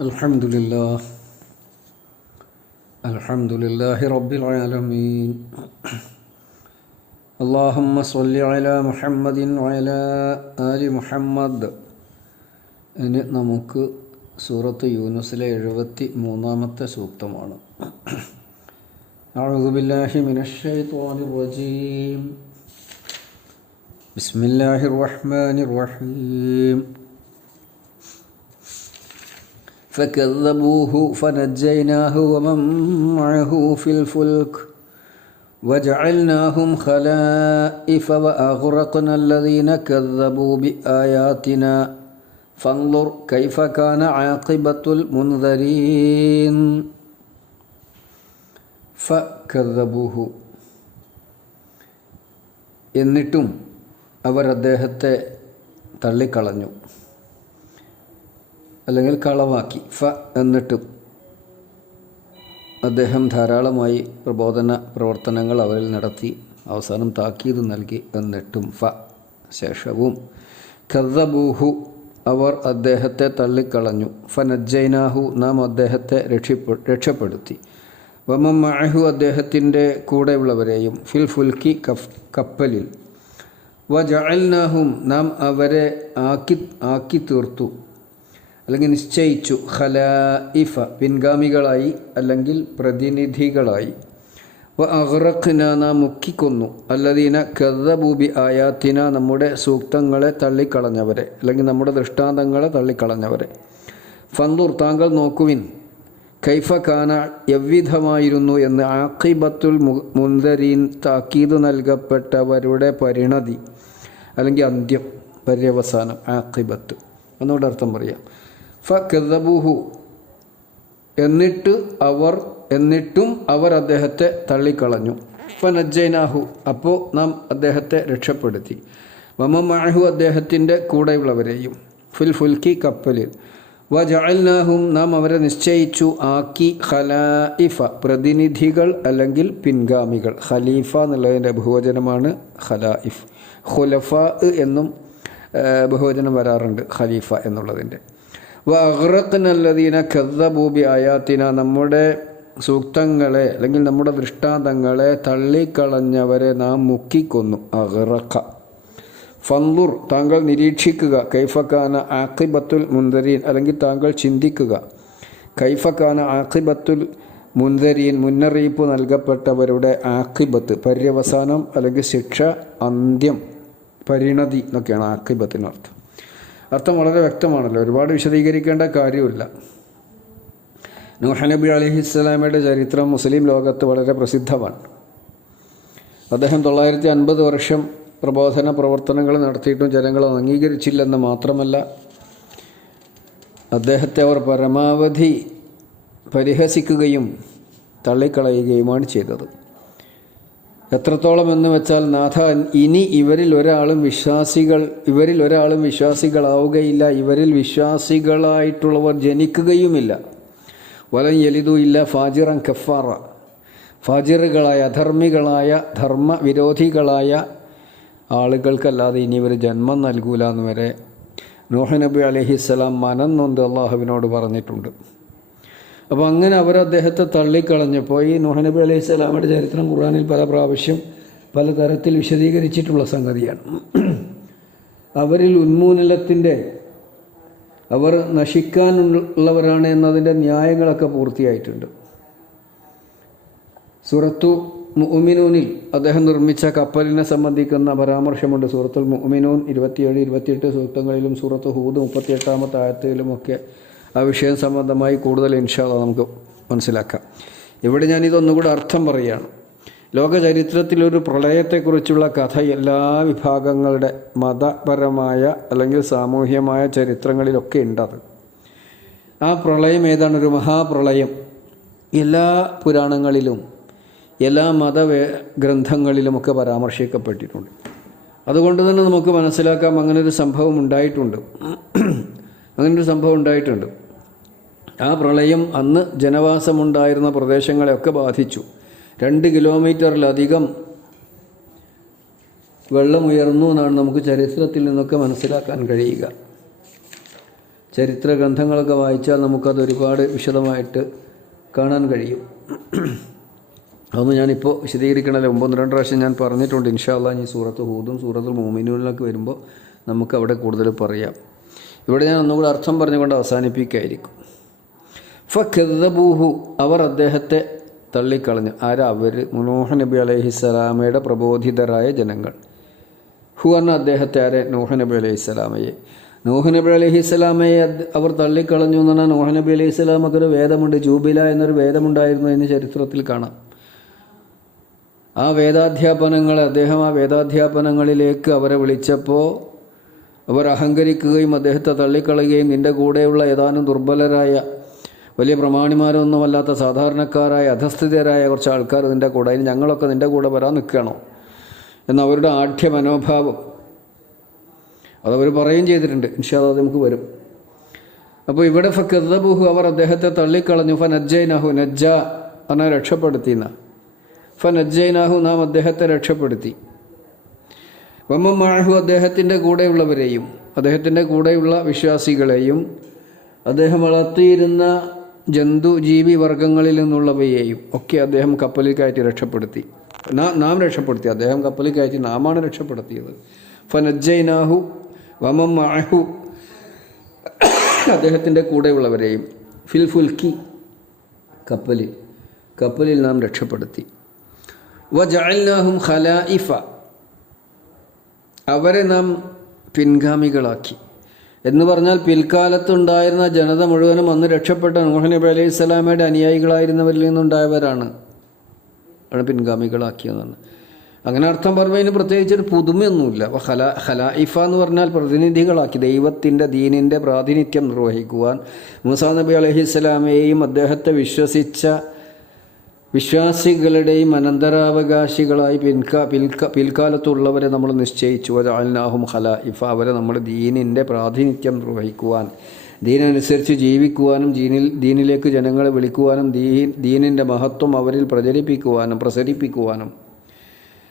Alhamdulillah, Alhamdulillahi Rabbil Alamin. Allahumma salli ala Muhammadin wa ala ali Muhammad. ഇനി നമുക്ക് സൂറത്ത് യൂനുസിലെ 73-ാമത്തെ സൂക്തമാണ്. അഊദു ബില്ലാഹി മിനശ് ശൈത്വാനിർ റജീം. ബിസ്മില്ലാഹിർ റഹ്മാനിർ റഹീം. فكذبوه فنجيناه ومن معه في الفلك وجعلناهم خلائف وأغرقنا الذين كذبوا بآياتنا فانظر كيف كان عاقبة المنذرين. فكذبوه എന്നിട്ടും അവർ അദ്ദേഹത്തെ തള്ളിക്കളഞ്ഞു, അല്ലെങ്കിൽ കളവാക്കി. എന്നിട്ടും അദ്ദേഹം ധാരാളമായി പ്രബോധന പ്രവർത്തനങ്ങൾ അവരിൽ നടത്തി, അവസാനം താക്കീത് നൽകി. എന്നിട്ടും ശേഷവും കദ്ദബൂഹു അവർ അദ്ദേഹത്തെ തള്ളിക്കളഞ്ഞു. ഫനജ്ജൈനാഹു നാം അദ്ദേഹത്തെ രക്ഷപ്പെടുത്തി. വമൻ മഅഹു അദ്ദേഹത്തിൻ്റെ കൂടെയുള്ളവരെയും ഫിൽ ഫുൽക്കി കപ്പലിൽ. വജഅൽനാഹും നാം അവരെ ആക്കി തീർത്തു, അല്ലെങ്കിൽ നിശ്ചയിച്ചു. ഖലായിഫ പിൻഗാമികളായി, അല്ലെങ്കിൽ പ്രതിനിധികളായി. വ അഗ്റഖ്ന നാം മുക്കിക്കൊന്നു. അല്ലദീന കദ്ദബൂ ബി ആയാത്തിന നമ്മുടെ സൂക്തങ്ങളെ തള്ളിക്കളഞ്ഞവരെ, അല്ലെങ്കിൽ നമ്മുടെ ദൃഷ്ടാന്തങ്ങളെ തള്ളിക്കളഞ്ഞവരെ. ഫന്ദുർ താങ്കൾ നോക്കുവിൻ. കൈഫ കാന എவ்விധമായിരുന്നു എന്ന്. ആഖിബത്തുൽ മുൻദരീൻ താക്കീത് നൽകപ്പെട്ടവരുടെ പരിണതി, അല്ലെങ്കിൽ അന്ത്യം, പര്യവസാനം. ആഖിബത്ത് എന്നോട് അർത്ഥം പറയാം. ഫകദ്ദബൂഹു എന്നിട്ടും അവർ അദ്ദേഹത്തെ തള്ളിക്കളഞ്ഞു. ഫനജ്ജൈനാഹു അപ്പോൾ നാം അദ്ദേഹത്തെ രക്ഷപ്പെടുത്തി. വമൻ മഅഹു അദ്ദേഹത്തിൻ്റെ കൂടെയുള്ളവരെയും ഫിൽ ഫുൽക്കി കപ്പലിൽ. വജഅൽനാഹും നാം അവരെ നിശ്ചയിച്ചു, ആക്കി. ഖലായിഫ പ്രതിനിധികൾ, അല്ലെങ്കിൽ പിൻഗാമികൾ. ഖലീഫ എന്നുള്ളതിൻ്റെ ബഹുവചനമാണ് ഖലായിഫ്. ഖുലഫാ എന്നും ബഹുവചനം വരാറുണ്ട് ഖലീഫ എന്നുള്ളതിൻ്റെ. വ അഗ്റഖ്ന അല്ലദീന കദ്ദബൂ ബി ആയാത്തിന നമ്മുടെ സൂക്തങ്ങളെ, അല്ലെങ്കിൽ നമ്മുടെ ദൃഷ്ടാന്തങ്ങളെ തള്ളിക്കളഞ്ഞവരെ നാം മുക്കിക്കൊന്നു. അഗ്റഖ. ഫൻദുർ താങ്കൾ നിരീക്ഷിക്കുക. കൈഫ കാന ആഖിബത്തുൽ മുൻദരീൻ, അല്ലെങ്കിൽ താങ്കൾ ചിന്തിക്കുക. കൈഫ കാന ആഖിബത്തുൽ മുൻദരീൻ മുന്നറിയിപ്പ് നൽകപ്പെട്ടവരുടെ ആഖിബത്ത് പര്യവസാനം, അല്ലെങ്കിൽ ശിക്ഷ, അന്ത്യം, പരിണതി എന്നൊക്കെയാണ് ആഖിബത്തിനർത്ഥം. അർത്ഥം വളരെ വ്യക്തമാണല്ലോ, ഒരുപാട് വിശദീകരിക്കേണ്ട കാര്യമില്ല. നൂഹ് നബി അലൈഹിസ്സലാമയുടെ ചരിത്രം മുസ്ലിം ലോകത്ത് വളരെ പ്രസിദ്ധമാണ്. അദ്ദേഹം 950 വർഷം പ്രബോധന പ്രവർത്തനങ്ങൾ നടത്തിയിട്ടും ജനങ്ങൾ അംഗീകരിച്ചില്ലെന്ന് മാത്രമല്ല, അദ്ദേഹത്തെ അവർ പരമാവധി പരിഹസിക്കുകയും തള്ളിക്കളയുകയുമാണ് ചെയ്തത്. എത്രത്തോളം എന്ന് വെച്ചാൽ, നാഥ, ഇനി ഇവരിൽ ഒരാളും വിശ്വാസികളാവുകയില്ല, ഇവരിൽ വിശ്വാസികളായിട്ടുള്ളവർ ജനിക്കുകയുമില്ല. വലൻ യലിദു ഇല്ല ഫാജിറൻ കഫാറ, ഫാജിറുകളായ, അധർമ്മികളായ, ധർമ്മവിരോധികളായ ആളുകൾക്കല്ലാതെ ഇനി ഇവർ ജന്മം നൽകൂല എന്ന് വരെ നൂഹ് നബി അലൈഹിസ്സലാം മനം നൊന്ത് അള്ളാഹുവിനോട് പറഞ്ഞിട്ടുണ്ട്. അപ്പോൾ അങ്ങനെ അവർ അദ്ദേഹത്തെ തള്ളിക്കളഞ്ഞപ്പോൾ, ഈ നൂഹ് നബി അലൈഹിസ്സലാമയുടെ ചരിത്രം ഖുർആനിൽ പല പ്രാവശ്യം പല തരത്തിൽ വിശദീകരിച്ചിട്ടുള്ള സംഗതിയാണ്. അവരിൽ ഉന്മൂലനത്തിൻ്റെ, അവർ നശിക്കാനുള്ളവരാണ് എന്നതിൻ്റെ ന്യായങ്ങളൊക്കെ പൂർത്തിയായിട്ടുണ്ട്. സൂറത്തു മുഅ്മിനൂനിൽ അദ്ദേഹം നിർമ്മിച്ച കപ്പലിനെ സംബന്ധിക്കുന്ന പരാമർശമുണ്ട്. സൂറത്തുൽ മുഅ്മിനൂൻ 27-28 സൂക്തങ്ങളിലും സൂറത്ത് ഹൂദ് 38-ാമത്തെ ആയത്തിലുമൊക്കെ ആ വിഷയം സംബന്ധമായി കൂടുതൽ ഇൻഷാ അല്ലാഹ് നമുക്ക് മനസ്സിലാക്കാം. ഇവിടെ ഞാനിതൊന്നുകൂടെ അർത്ഥം പറയുകയാണ്. ലോകചരിത്രത്തിലൊരു പ്രളയത്തെക്കുറിച്ചുള്ള കഥ എല്ലാ വിഭാഗങ്ങളുടെ മതപരമായ, അല്ലെങ്കിൽ സാമൂഹ്യമായ ചരിത്രങ്ങളിലൊക്കെ ഉണ്ടത്. ആ പ്രളയം ഏതാണ്? ഒരു മഹാപ്രളയം. എല്ലാ പുരാണങ്ങളിലും എല്ലാ ഗ്രന്ഥങ്ങളിലുമൊക്കെ പരാമർശിക്കപ്പെട്ടിട്ടുണ്ട്. അതുകൊണ്ട് തന്നെ നമുക്ക് മനസ്സിലാക്കാം അങ്ങനൊരു സംഭവം ഉണ്ടായിട്ടുണ്ട്. ആ പ്രളയം അന്ന് ജനവാസമുണ്ടായിരുന്ന പ്രദേശങ്ങളെയൊക്കെ ബാധിച്ചു. 2 കിലോമീറ്ററിലധികം വെള്ളമുയർന്നു എന്നാണ് നമുക്ക് ചരിത്രത്തിൽ നിന്നൊക്കെ മനസ്സിലാക്കാൻ കഴിയുക. ചരിത്ര ഗ്രന്ഥങ്ങളൊക്കെ വായിച്ചാൽ നമുക്കത് ഒരുപാട് വിശദമായിട്ട് കാണാൻ കഴിയും. അതൊന്നും ഞാനിപ്പോൾ വിശദീകരിക്കണമല്ലോ. 1-2 പ്രാവശ്യം ഞാൻ പറഞ്ഞിട്ടുണ്ട്. ഇൻഷാ അല്ലാഹ് ഇനി സൂറത്ത് ഹൂദും സൂറത്തുൽ മുഅ്മിനൂനിലൊക്കെ വരുമ്പോൾ നമുക്ക് അവിടെ കൂടുതൽ പറയാം. ഇവിടെ ഞാൻ ഒന്നുകൂടി അർത്ഥം പറഞ്ഞുകൊണ്ട് അവസാനിപ്പിക്കുകയായിരിക്കും. ഫകദ്ദബൂഹു, അവർ അദ്ദേഹത്തെ തള്ളിക്കളഞ്ഞു. ആരാ? അവർ? നൂഹ് നബി അലൈഹിസ്സലാമയുടെ പ്രബോധിതരായ ജനങ്ങൾ. ഹു പറഞ്ഞ അദ്ദേഹത്തെ ആരെ? നൂഹ് നബി അലൈഹിസ്സലാമയെ. നൂഹ് നബി അലൈഹിസ്സലാമയെ അവർ തള്ളിക്കളഞ്ഞു എന്ന് പറഞ്ഞാൽ നൂഹ് നബി അലൈഹിസ്സലാമക്ക് ഒരു വേദമുണ്ട്, ജൂബില എന്നൊരു വേദമുണ്ടായിരുന്നു എന്ന് ചരിത്രത്തിൽ കാണാം. ആ വേദാധ്യാപനങ്ങളിലേക്ക് അവരെ വിളിച്ചപ്പോൾ അവർ അഹങ്കരിക്കുകയും അദ്ദേഹത്തെ തള്ളിക്കളയുകയും നിൻ്റെ കൂടെയുള്ള ഏതാനും ദുർബലരായ വലിയ പ്രമാണിമാരൊന്നുമല്ലാത്ത സാധാരണക്കാരായ അധസ്ഥിതരായ കുറച്ച് ആൾക്കാർ നിൻ്റെ കൂടെ, അതിന് ഞങ്ങളൊക്കെ നിൻ്റെ കൂടെ വരാൻ നിൽക്കണോ എന്നവരുടെ ആഢ്യ മനോഭാവം അതവർ പറയുകയും ചെയ്തിട്ടുണ്ട്. ഇൻഷാ അല്ലാഹ് നമുക്ക് വരും. അപ്പോൾ ഇവിടെ ഫകദ്ദബൂഹു, അവർ അദ്ദേഹത്തെ തള്ളിക്കളഞ്ഞു. ഫനജ്ജൈനാഹു, നജ്ജ എന്നാൽ രക്ഷപ്പെടുത്തിയെന്ന. ഫനജ്ജൈനാഹു, നാം അദ്ദേഹത്തെ രക്ഷപ്പെടുത്തി. വമൻ മഅഹു, അദ്ദേഹത്തിൻ്റെ കൂടെയുള്ളവരെയും അദ്ദേഹത്തിൻ്റെ കൂടെയുള്ള വിശ്വാസികളെയും അദ്ദേഹം വളർത്തിയിരുന്ന ജീവി വർഗങ്ങളിൽ നിന്നുള്ളവയെയും ഒക്കെ അദ്ദേഹം കപ്പലിൽ കയറ്റി രക്ഷപ്പെടുത്തി. നാം രക്ഷപ്പെടുത്തി, അദ്ദേഹം കപ്പലിൽ കയറ്റി നാമാണ് രക്ഷപ്പെടുത്തിയത്. ഫനജ്ജൈനാഹു വമൻ മഅഹു, അദ്ദേഹത്തിൻ്റെ കൂടെയുള്ളവരെയും ഫിൽ ഫുൽക്കി, കപ്പലിൽ നാം രക്ഷപ്പെടുത്തി. വജഅൽനാഹും ഖലായിഫ, അവരെ നാം പിൻഗാമികളാക്കി. എന്ന് പറഞ്ഞാൽ പിൽക്കാലത്തുണ്ടായിരുന്ന ജനത മുഴുവനും അന്ന് രക്ഷപ്പെട്ട നൂഹ് നബി അലൈഹി സ്വലാമയുടെ അനുയായികളായിരുന്നവരിൽ നിന്നുണ്ടായവരാണ് പിൻഗാമികളാക്കിയതെന്ന്. അങ്ങനെ അർത്ഥം പറയുന്നതിന് പ്രത്യേകിച്ചൊരു പുതുമയൊന്നുമില്ല. ഖലായിഫ എന്ന് പറഞ്ഞാൽ പ്രതിനിധികളാക്കി, ദൈവത്തിൻ്റെ ദീനിൻ്റെ പ്രാതിനിധ്യം നിർവഹിക്കുവാൻ മൂസാ നബി അലൈഹി സ്വലാമയെയും അദ്ദേഹത്തെ വിശ്വസിച്ച വിശ്വാസികളുടെയും അനന്തരാവകാശികളായി പിൽക്കാലത്തുള്ളവരെ നമ്മൾ നിശ്ചയിച്ചു. വജഅൽനാഹും ഖലായിഫ, അവരെ നമ്മൾ ദീനിൻ്റെ പ്രാതിനിധ്യം നിർവഹിക്കുവാൻ, ദീനനുസരിച്ച് ജീവിക്കുവാനും ദീനിലേക്ക് ജനങ്ങളെ വിളിക്കുവാനും ദീനിൻ്റെ മഹത്വം അവരിൽ പ്രസരിപ്പിക്കുവാനും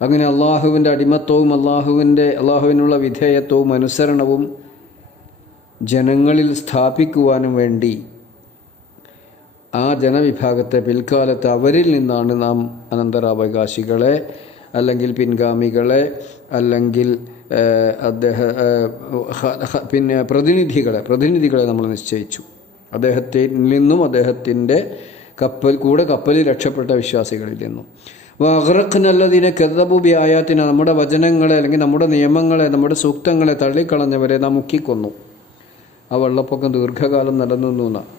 അങ്ങനെ അള്ളാഹുവിൻ്റെ അടിമത്വവും അള്ളാഹുവിനുള്ള വിധേയത്വവും അനുസരണവും ജനങ്ങളിൽ സ്ഥാപിക്കുവാനും വേണ്ടി ആ ജനവിഭാഗത്തെ പിൽക്കാലത്ത് അവരിൽ നിന്നാണ് നാം അനന്തരാവകാശികളെ അല്ലെങ്കിൽ പിൻഗാമികളെ അല്ലെങ്കിൽ പ്രതിനിധികളെ നമ്മൾ നിശ്ചയിച്ചു. അദ്ദേഹത്തിൽ നിന്നും അദ്ദേഹത്തിൻ്റെ കപ്പലിൽ രക്ഷപ്പെട്ട വിശ്വാസികളിൽ നിന്നും. വഅഗ്റഖ്നല്ലദീന കദ്ദബൂ ബിആയാതിന, നമ്മുടെ വചനങ്ങളെ അല്ലെങ്കിൽ നമ്മുടെ നിയമങ്ങളെ നമ്മുടെ സൂക്തങ്ങളെ തള്ളിക്കളഞ്ഞവരെ നാം മുക്കിക്കൊന്നു. ആ വെള്ളപ്പൊക്കം ദീർഘകാലം നിലനിന്നു എന്നാണ്.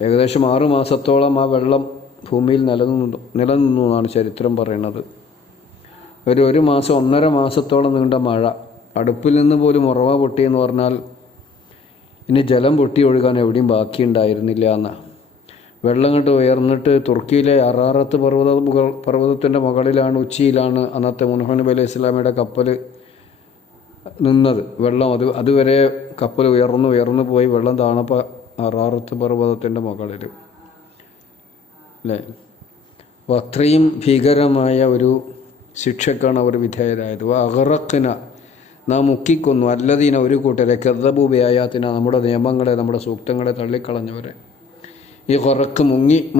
ഏകദേശം 6 മാസത്തോളം ആ വെള്ളം ഭൂമിയിൽ നിലനിന്നു എന്നാണ് ചരിത്രം പറയുന്നത്. ഒരു മാസം 1.5 മാസത്തോളം നീണ്ട മഴ, അടുപ്പിൽ നിന്ന് പോലും ഉറവ പൊട്ടിയെന്ന് പറഞ്ഞാൽ ഇനി ജലം പൊട്ടി ഒഴുകാൻ എവിടെയും ബാക്കിയുണ്ടായിരുന്നില്ല എന്നാണ്. വെള്ളം കണ്ട് ഉയർന്നിട്ട് തുർക്കിയിലെ അറാറത്ത് പർവ്വതത്തിൻ്റെ മുകളിലാണ്, ഉച്ചിയിലാണ് അന്നത്തെ നൂഹ് നബി അലൈഹി സ്വലാമയുടെ കപ്പൽ നിന്നത്. വെള്ളം അതുവരെ കപ്പൽ ഉയർന്നു പോയി വെള്ളം താണപ്പോൾ അറാറത്ത് പർവ്വതത്തിൻ്റെ മുകളിൽ അല്ലേ. അപ്പോൾ അത്രയും ഭീകരമായ ഒരു ശിക്ഷക്കാണ് അവർ വിധേയരായത്. അഗ്റഖ്ന, നാം മുക്കിക്കൊന്നു അല്ലദീന, ഒരു കൂട്ടരെ കദ്ദബൂ ബിആയാതിന, നമ്മുടെ നിയമങ്ങളെ നമ്മുടെ സൂക്തങ്ങളെ തള്ളിക്കളഞ്ഞവരെ. ഈ ഖറഖ്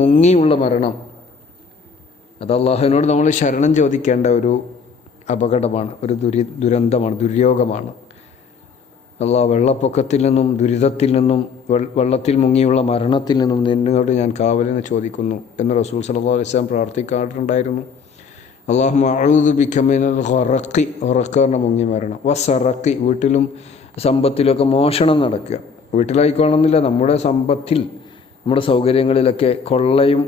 മുങ്ങിയുള്ള മരണം, അത് അള്ളാഹുവിനോട് നമ്മൾ ശരണം ചോദിക്കേണ്ട ഒരു അപകടമാണ്, ഒരു ദുരന്തമാണ്, ദുര്യോഗമാണ്. അള്ളാഹ് വെള്ളപ്പൊക്കത്തിൽ നിന്നും ദുരിതത്തിൽ നിന്നും വെള്ളത്തിൽ മുങ്ങിയുള്ള മരണത്തിൽ നിന്നും നിന്നോട് ഞാൻ കാവലിനെ ചോദിക്കുന്നു എന്ന് റസൂൽ സല്ലല്ലാഹു അലൈഹി വസല്ലം പ്രാർത്ഥിക്കാറുണ്ടായിരുന്നു. അല്ലാഹുമ്മ അഊദു ബിക മിനൽ ഖറഖി, ഖറഖ് മുങ്ങി മരണം. വസറഖി, വീട്ടിലും സമ്പത്തിലൊക്കെ മോഷണം നടക്കുക. വീട്ടിലായിക്കോണമെന്നില്ല, നമ്മുടെ സമ്പത്തിൽ നമ്മുടെ സൗകര്യങ്ങളിലൊക്കെ കൊള്ളയും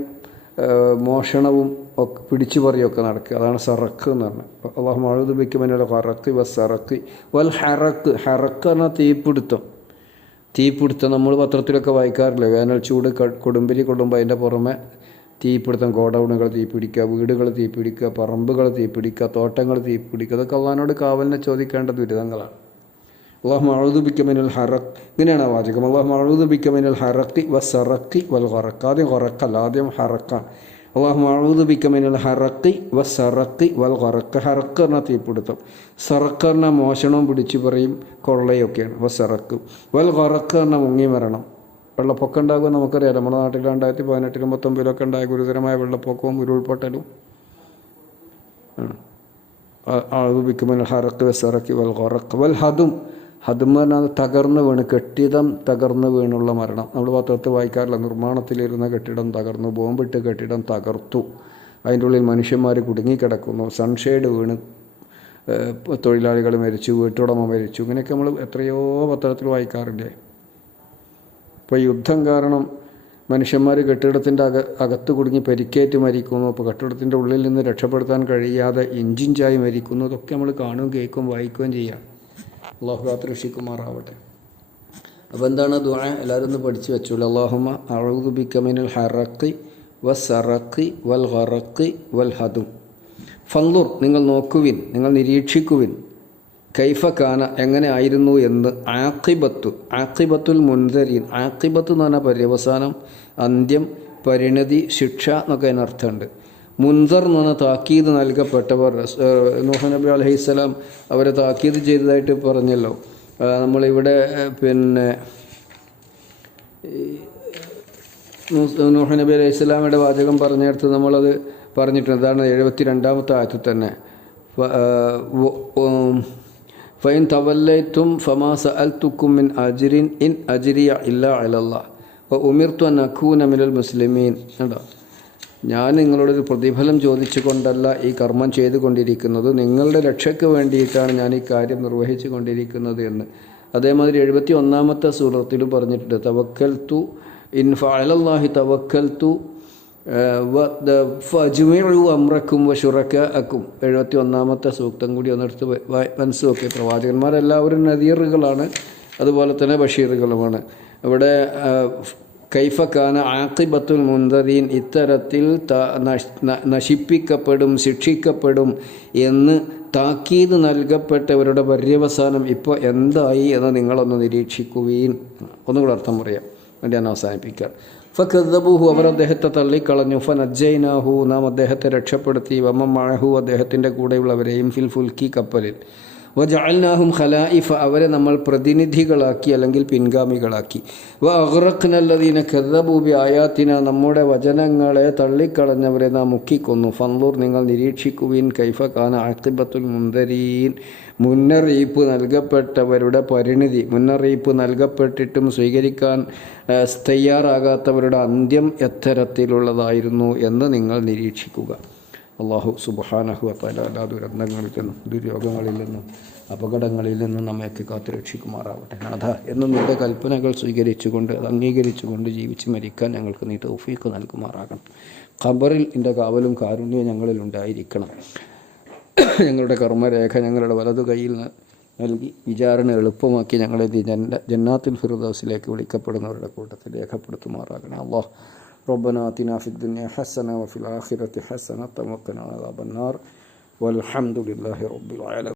മോഷണവും ഒക്കെ പിടിച്ചുപറിയൊക്കെ നടക്കുക. അതാണ് സറക്ക് എന്ന് പറഞ്ഞത്. അല്ലാഹുമ്മ അഊദു ബിക മിനൽ ഖറഖി വസ്സറഖി വൽ ഹറഖ്. ഹറഖ് പറഞ്ഞാൽ തീപിടുത്തം നമ്മൾ പത്രത്തിലൊക്കെ വായിക്കാറില്ലേ, വേനൽ ചൂട് കൊടുമ്പിരി കൊള്ളുമ്പോൾ അതിൻ്റെ പുറമെ തീപിടുത്തം, ഗോഡൗണുകൾ തീപിടിക്കുക, വീടുകൾ തീപിടിക്കുക, പറമ്പുകൾ തീപിടിക്കുക, തോട്ടങ്ങൾ തീപിടിക്കുക. അതൊക്കെ അള്ളാഹിനോട് കാവലിനെ ചോദിക്കേണ്ട ദുരിതങ്ങളാണ്. അല്ലാഹുമ്മ അഊദു ബിക മിനൽ ഹറഖ്, ഇങ്ങനെയാണ് ആ വാചകം. അല്ലാഹുമ്മ അഊദു ബിക മിനൽ ഹറഖി വസ്സറഖി വൽ ഖറഖ്. ആദ്യം ഖറഖല്ല, ആദ്യം ഹറഖാണ്. അല്ലാഹുമ്മ അഊദു ബിക മിനൽ ഹറഖി വസ്സറഖി വൽ ഖറഖ്. ഹറഖ് പറഞ്ഞാൽ തീപിടുത്തം, സറഖ് പറഞ്ഞാൽ മോഷണവും പിടിച്ചു പറയും കൊള്ളയൊക്കെയാണ് വസ്സറഖ്. വൽ ഖറഖ് പറഞ്ഞാൽ മുങ്ങി മരണം. വെള്ളപ്പൊക്കം ഉണ്ടാകുമെന്ന് നമുക്കറിയാം. നമ്മുടെ നാട്ടിൽ 2018 19 ഉണ്ടായ ഗുരുതരമായ വെള്ളപ്പൊക്കവും ഉരുൾപൊട്ടലും. അഊദു ബിക മിനൽ ഹറഖി വസ്സറഖി വൽ ഖറഖ്. വൽ ഹദും, ഹദും പറഞ്ഞാൽ തകർന്ന് വീണ്, കെട്ടിടം തകർന്ന് വീണുള്ള മരണം. നമ്മൾ പത്രത്തിൽ വായിക്കാറില്ല, നിർമ്മാണത്തിലിരുന്ന കെട്ടിടം തകർന്നു, ബോംബിട്ട് കെട്ടിടം തകർത്തു, അതിൻ്റെ ഉള്ളിൽ മനുഷ്യന്മാർ കുടുങ്ങിക്കിടക്കുന്നു, സൺഷെയ്ഡ് വീണ് തൊഴിലാളികൾ മരിച്ചു, വീട്ടുടമ മരിച്ചു. ഇങ്ങനെയൊക്കെ നമ്മൾ എത്രയോ പത്രത്തിൽ വായിക്കാറില്ലേ. ഇപ്പോൾ യുദ്ധം കാരണം മനുഷ്യന്മാർ കെട്ടിടത്തിൻ്റെ അകത്ത് കുടുങ്ങി പരിക്കേറ്റ് മരിക്കുന്നു. അപ്പോൾ കെട്ടിടത്തിൻ്റെ ഉള്ളിൽ നിന്ന് രക്ഷപ്പെടുത്താൻ കഴിയാതെ ഇഞ്ചിഞ്ചായി മരിക്കുന്നു. ഇതൊക്കെ നമ്മൾ കാണുകയും കേൾക്കുകയും വായിക്കുകയും ചെയ്യാം. അള്ളാഹു കാത്തുരക്ഷിക്കുമാറാവട്ടെ. അപ്പോൾ എന്താണ് ദുആ? എല്ലാവരും ഒന്ന് പഠിച്ചു വെച്ചോളൂ. അല്ലാഹുമ്മ അഊദു ബിക മിനൽ ഹറഖി വസ്സറഖി വൽ ഖറഖി വൽ ഹദും. ഫൻളുർ, നിങ്ങൾ നോക്കുവിൻ, നിങ്ങൾ നിരീക്ഷിക്കുവിൻ. കൈഫ കാന, എങ്ങനെ ആയിരുന്നു എന്ന്. ആഖിബത്തുൽ മുൻദരീൻ. ആഖിബത്ത് എന്ന് പറഞ്ഞാൽ പര്യവസാനം, അന്ത്യം, പരിണതി, ശിക്ഷ എന്നൊക്കെ അതിനർത്ഥമുണ്ട്. മുൻദർ എന്ന് പറഞ്ഞാൽ താക്കീത് നൽകപ്പെട്ടവർ. നൂഹ് നബി അലൈഹിസ്സലാം അവരെ താക്കീത് ചെയ്തതായിട്ട് പറഞ്ഞല്ലോ. നമ്മളിവിടെ പിന്നെ നൂഹ് നബി അലൈഹിസ്സലാമയുടെ വാചകം പറഞ്ഞെടുത്ത് നമ്മളത് പറഞ്ഞിട്ടുണ്ട്. അതാണ് 72-ാമത്തെ ആയത്തിൽ തന്നെ. ഫൈൻ തവല്ലൈത്തും ഫമാ സഅൽതുക്കും മിൻ അജ്രിൻ ഇൻ അജ്രിയ ഇല്ലാ അലല്ലാഹ് വ ഉമിർതു അൻ അകൂന മിനൽ മുസ്ലിമീൻ. കേട്ടോ, ഞാൻ നിങ്ങളോടൊരു പ്രതിഫലം ചോദിച്ചുകൊണ്ടല്ല ഈ കർമ്മം ചെയ്തുകൊണ്ടിരിക്കുന്നത്, നിങ്ങളുടെ രക്ഷയ്ക്ക് വേണ്ടിയിട്ടാണ് ഞാൻ ഈ കാര്യം നിർവഹിച്ചു കൊണ്ടിരിക്കുന്നത് എന്ന്. അതേമാതിരി 71-ാമത്തെ സൂറത്തിലും പറഞ്ഞിട്ടുണ്ട്, തവക്കൽതു ഇൻ ഫഅലല്ലാഹി തവക്കൽതു ഫജ്മിഉ അംറക്കും വശുറകാഅക്കും. 71-ാമത്തെ സൂക്തം കൂടി ഒന്നെടുത്ത് മനസ്സിലാക്കി. പ്രവാചകന്മാരെല്ലാവരും നദീറുകളാണ്, അതുപോലെ തന്നെ ബഷീറുകളുമാണ്. ഇവിടെ കൈഫ കാന ആഖിബത്തുൽ മുൻദരീൻ, ഇത്തരത്തിൽ നശിപ്പിക്കപ്പെടും, ശിക്ഷിക്കപ്പെടും എന്ന് താക്കീത് നൽകപ്പെട്ടവരുടെ പര്യവസാനം ഇപ്പോൾ എന്തായി എന്ന് നിങ്ങളൊന്ന് നിരീക്ഷിക്കുകയും. ഒന്നുകൂടെ അർത്ഥം പറയാം വേണ്ടി ഞാൻ അവസാനിപ്പിക്കാം. ഫകദ്ദബൂഹു, അവർ അദ്ദേഹത്തെ തള്ളിക്കളഞ്ഞു. ഫനജ്ജൈനാഹു, നാം അദ്ദേഹത്തെ രക്ഷപ്പെടുത്തി. വമൻ മഅഹു, അദ്ദേഹത്തിൻ്റെ കൂടെയുള്ളവരെയും. ഫിൽ ഫുൽക്കി, കപ്പലിൽ. വജഅൽനാഹും ഖലായിഫ, അവരെ നമ്മൾ പ്രതിനിധികളാക്കി അല്ലെങ്കിൽ പിൻഗാമികളാക്കി. വഅഗ്റഖ്നല്ലദീന കദ്ദബൂ ബിആയാതിന, നമ്മുടെ വചനങ്ങളെ തള്ളിക്കളഞ്ഞവരെ നാം മുക്കിക്കൊന്നു. ഫൻളുർ, നിങ്ങൾ നിരീക്ഷിക്കുവിൻ. കൈഫ കാന ആഖിബത്തുൽ മുൻദരീൻ, മുന്നറിയിപ്പ് നൽകപ്പെട്ടവരുടെ പരിണിതി. മുന്നറിയിപ്പ് നൽകപ്പെട്ടിട്ടും സ്വീകരിക്കാൻ തയ്യാറാകാത്തവരുടെ അന്ത്യം എത്തരത്തിലുള്ളതായിരുന്നു എന്ന് നിങ്ങൾ നിരീക്ഷിക്കുക. അള്ളാഹു സുബ്ഹാനഹു വ തആല എല്ലാ ദുരന്തങ്ങളിൽ നിന്നും ദുര്യോഗങ്ങളിൽ നിന്നും അപകടങ്ങളിൽ നിന്നും നമ്മയൊക്കെ കാത്തുരക്ഷിക്കുമാറാവട്ടെ. നാഥ, എന്നും നിന്റെ കൽപ്പനകൾ സ്വീകരിച്ചുകൊണ്ട് അത് അംഗീകരിച്ചുകൊണ്ട് ജീവിച്ച് മരിക്കാൻ ഞങ്ങൾക്ക് നീ തൗഫീഖ് നൽകുമാറാകണം. ഖബറിൽ നിന്റെ കാവലും കാരുണ്യവും ഞങ്ങളിൽ ഉണ്ടായിരിക്കണം. ഞങ്ങളുടെ കർമ്മരേഖ ഞങ്ങളുടെ വലതു കയ്യിൽ നൽകി വിചാരണ എളുപ്പമാക്കി ഞങ്ങളെ ജന്നാത്തുൽ ഫിർദൗസിലേക്ക് വിളിക്കപ്പെടുന്നവരുടെ കൂട്ടത്തിൽ രേഖപ്പെടുത്തുമാറാകണം. അല്ലാഹ് ربنا آتنا في الدنيا حسنة وفي الآخرة حسنة وقنا عذاب النار والحمد لله رب العالمين.